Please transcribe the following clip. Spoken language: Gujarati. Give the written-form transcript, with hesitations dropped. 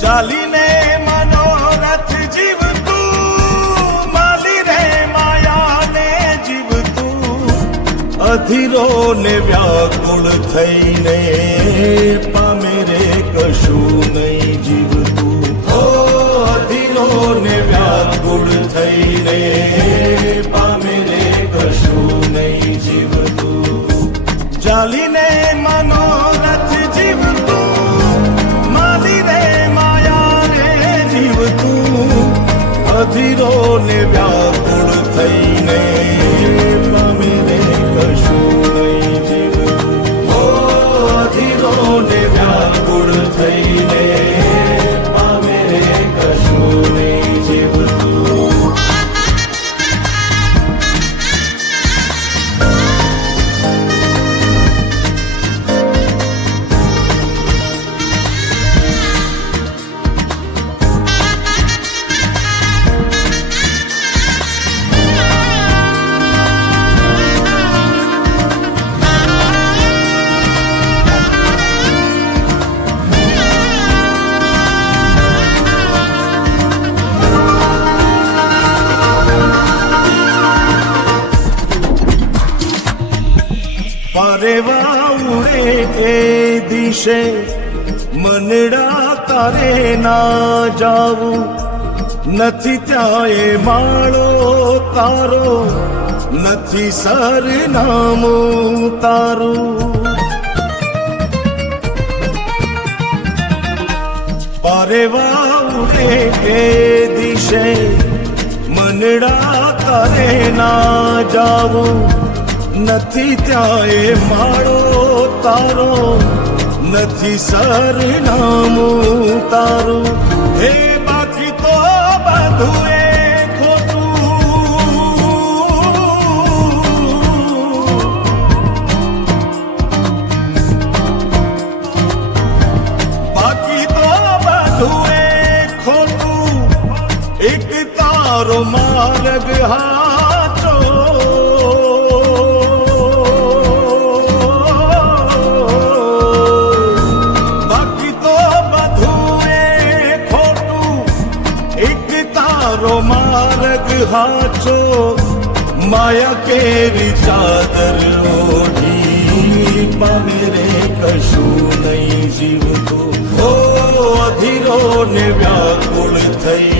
ચાલીને મનોરથ જીવતું, માલી રે માયાને જીવતું, અધીરો ને વ્યાકુળ થઈને પામે રે કશું નહીં જીવતું. ઓ અધીરો ને વ્યાકુળ થઈને પામે રે કશું નહીં જીવતું. ચાલીને મનોરથ જીવતું, માલી રે અધીરો ને વ્યાકુળ થઈને પામે રે કશું નહીં જીવતું. ઓ અધીરો ને વ્યાકુળ થઈને પામે રે કશું નહીં જીવતું. પરેવા ઉડે એ દિશે મનડા તારે ના જાવું, નથી ત્યાં એ માળો તારો, નથી સરનામું તારું. પરેવા ઉડે એ દિશે મનડા તારે ના જાવું, નથી ત્યાં એ માળો તારો, નથી સરનામું તારું. હે બાકી તો બધું એ ખોટું, બાકી તો બધું એ ખોટું, એક તારો માર્ગ હાચો. માર્ગ હાચો, માયા કેરી ચાદર ઓઢી પામે રે કશું નહીં જીવતું. ઓ અધીરો ને વ્યાકુળ થઈ